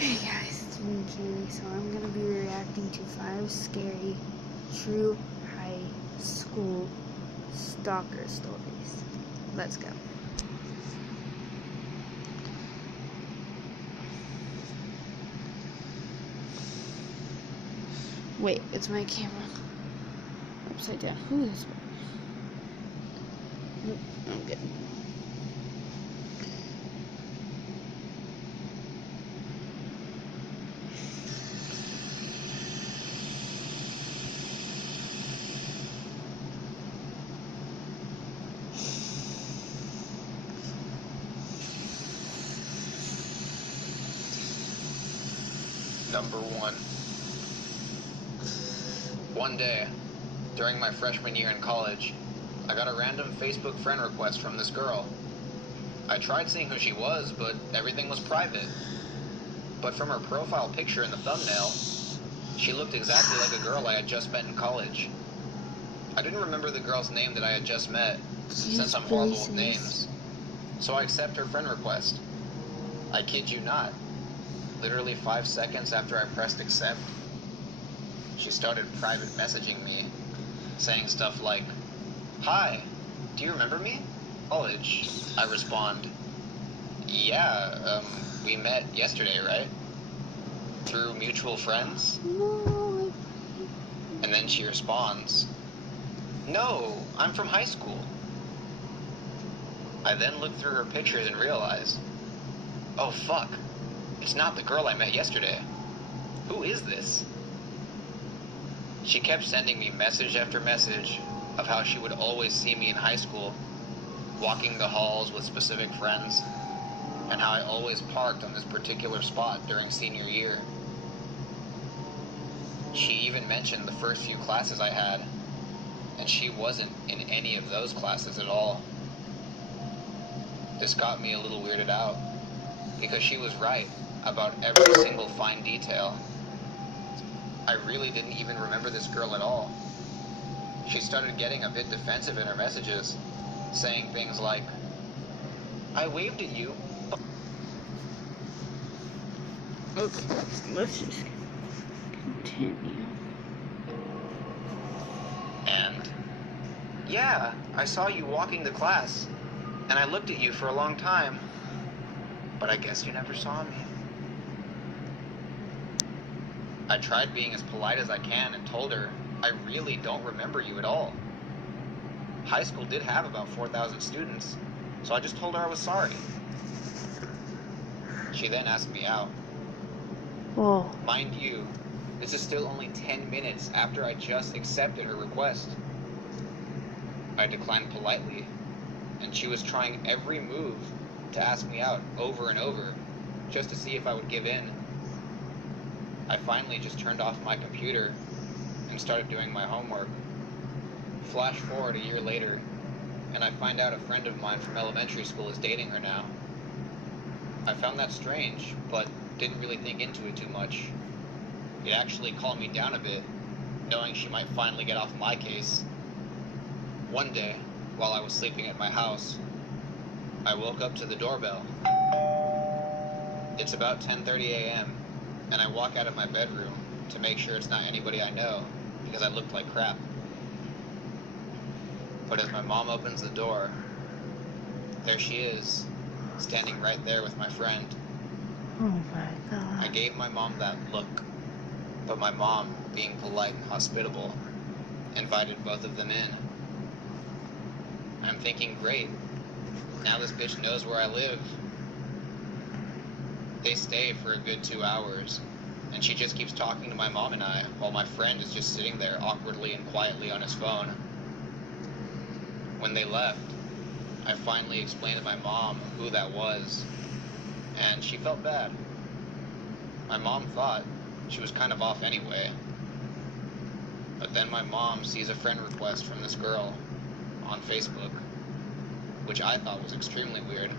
Hey guys, it's me, Kaylee. So I'm gonna be reacting to 5 scary, true high school stalker stories. Let's go. Wait, it's my camera upside down. Who is this? I'm good. Number 1. One day, during my freshman year in college, I got a random Facebook friend request from this girl. I tried seeing who she was, but everything was private. But from her profile picture in the thumbnail, she looked exactly like a girl I had just met in college. I didn't remember the girl's name that I had just met, since I'm horrible with names, so I accept her friend request. I kid you not. Literally 5 seconds after I pressed accept, she started private messaging me, saying stuff like, "Hi, do you remember me? College." I respond, "Yeah, we met yesterday, right? Through mutual friends?" No. And then she responds, "No, I'm from high school." I then look through her pictures and realize, oh fuck, it's not the girl I met yesterday. Who is this? She kept sending me message after message of how she would always see me in high school, walking the halls with specific friends, and how I always parked on this particular spot during senior year. She even mentioned the first few classes I had, and she wasn't in any of those classes at all. This got me a little weirded out, because she was right about every single fine detail. I really didn't even remember this girl at all. She started getting a bit defensive in her messages, saying things like, "I waved at you." Okay, let's just continue. And, "Yeah, I saw you walking to class, and I looked at you for a long time, but I guess you never saw me." I tried being as polite as I can and told her I really don't remember you at all. High school did have about 4,000 students, so I just told her I was sorry. She then asked me out. Whoa. Mind you, this is still only 10 minutes after I just accepted her request. I declined politely, and she was trying every move to ask me out over and over, just to see if I would give in. I finally just turned off my computer and started doing my homework. Flash forward a year later, and I find out a friend of mine from elementary school is dating her now. I found that strange, but didn't really think into it too much. It actually calmed me down a bit, knowing she might finally get off my case. One day, while I was sleeping at my house, I woke up to the doorbell. It's about 10:30 a.m., and I walk out of my bedroom to make sure it's not anybody I know, because I looked like crap. But as my mom opens the door, there she is, standing right there with my friend. Oh my god. I gave my mom that look, but my mom, being polite and hospitable, invited both of them in. I'm thinking, great, now this bitch knows where I live. They stay for a good 2 hours, and she just keeps talking to my mom and I, while my friend is just sitting there awkwardly and quietly on his phone. When they left, I finally explained to my mom who that was, and she felt bad. My mom thought she was kind of off anyway. But then my mom sees a friend request from this girl on Facebook, which I thought was extremely weird.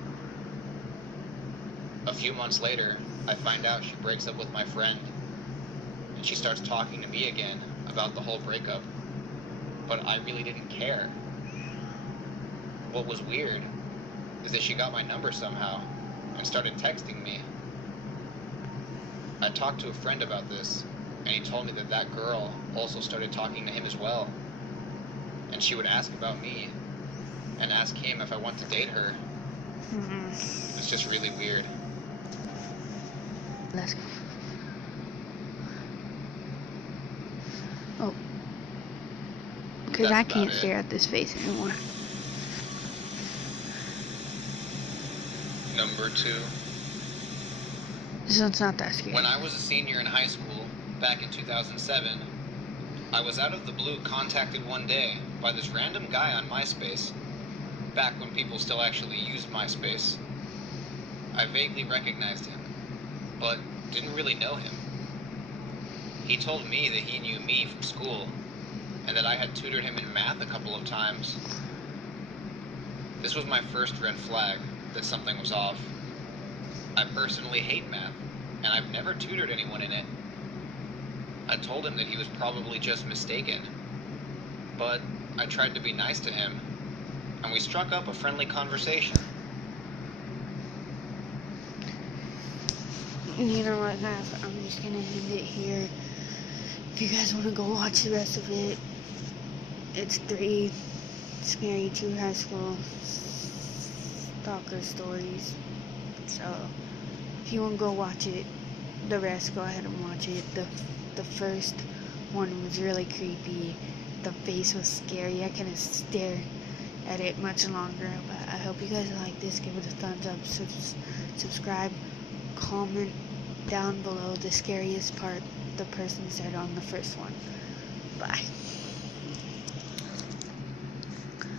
A few months later, I find out she breaks up with my friend, and she starts talking to me again about the whole breakup, but I really didn't care. What was weird is that she got my number somehow and started texting me. I talked to a friend about this, and he told me that that girl also started talking to him as well. And she would ask about me, and ask him if I want to date her. It's just really weird. Let's go. Oh. Because That's I about can't it. stare at this face anymore. Number 2. This one's not that scary. When I was a senior in high school, back in 2007, I was out of the blue contacted one day by this random guy on MySpace, back when people still actually used MySpace. I vaguely recognized him, but didn't really know him. He told me that he knew me from school, and that I had tutored him in math a couple of times. This was my first red flag that something was off. I personally hate math, and I've never tutored anyone in it. I told him that he was probably just mistaken, but I tried to be nice to him, and we struck up a friendly conversation. You know what, guys? I'm just gonna end it here. If you guys want to go watch the rest of it, it's 3 scary true high school stalker stories. So, if you want to go watch it, the rest, go ahead and watch it. The first one was really creepy. The face was scary. I couldn't stare at it much longer. But I hope you guys like this. Give it a thumbs up. Subscribe. Comment down below the scariest part the person said on the first one. Bye.